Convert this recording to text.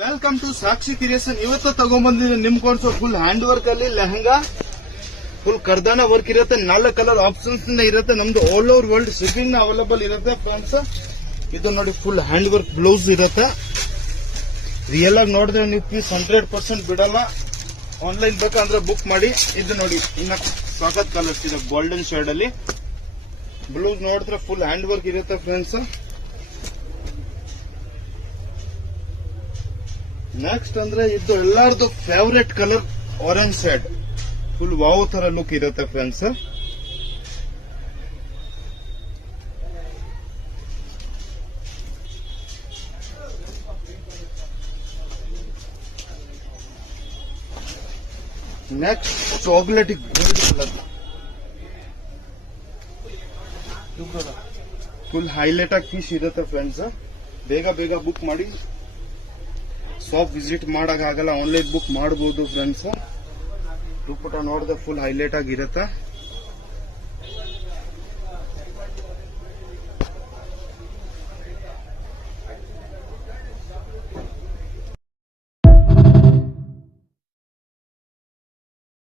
Welcome to Sakshi creation. ಇವತ್ತು ತಗೊಂಡ್ಬಂದಿದ್ದೀನಿ ನಿಮ್ ಕೊಡ್ಸೋ full hand work ಅಲ್ಲಿ ಲೆಹಂಗಾ, ಫುಲ್ ಕರ್ದಾನ ವರ್ಕ್ ಇರುತ್ತೆ. 4 ಕಲರ್ ಆಪ್ಷನ್ಸ್ ಇರುತ್ತೆ. ನಮ್ದು ಆಲ್ ಓವರ್ ವರ್ಲ್ಡ್ ಶಿಪ್ಪಿಂಗ್ ನ ಅವೈಲೇಬಲ್ ಇರುತ್ತೆ ಫ್ರೆಂಡ್ಸ್. ಇದು ನೋಡಿ ಫುಲ್ ಹ್ಯಾಂಡ್ ವರ್ಕ್ ಬ್ಲೌಸ್ ಇರುತ್ತೆ. ರಿಯಲ್ ಆಗಿ ನೋಡಿದ್ರೆ ನೀವು ಪೀಸ್ 100% ಬಿಡಲ್ಲ. ಆನ್ಲೈನ್ ಬೇಕಂದ್ರೆ ಬುಕ್ ಮಾಡಿ. ಇದು ನೋಡಿ ಇನ್ನ ಸಾಕತ್ ಕಲರ್ಸ್ ಇದೆ ಗೋಲ್ಡನ್ ಶೇಡ್ ಅಲ್ಲಿ. ಬ್ಲೌಸ್ ನೋಡಿದ್ರೆ ಫುಲ್ ಹ್ಯಾಂಡ್ ವರ್ಕ್ ಇರುತ್ತೆ ಫ್ರೆಂಡ್ಸ್. ನೆಕ್ಸ್ಟ್ ಅಂದ್ರೆ ಇದು ಎಲ್ಲಾರ್ದು favourite colour orange shade, full wow ತರ ಲುಕ್ ಇರುತ್ತೆ friends. Next chocolate gold colour, full highlight ಆಗಿ ಪೀಸ್ ಇರುತ್ತೆ ಫ್ರೆಂಡ್ಸ್. ಬೇಗ ಬೇಗ ಬುಕ್ ಮಾಡಿ. ಶಾಪ್ ವಿಸಿಟ್ ಮಾಡಕ್ ಆಗಲ್ಲ, ಆನ್ಲೈನ್ ಬುಕ್ ಮಾಡಬಹುದು ಫ್ರೆಂಡ್ಸ್. ದುಪ್ಪಟ ನೋಡಿದ್ರೆ ಫುಲ್ ಹೈಲೈಟ್ ಆಗಿರುತ್ತೆ.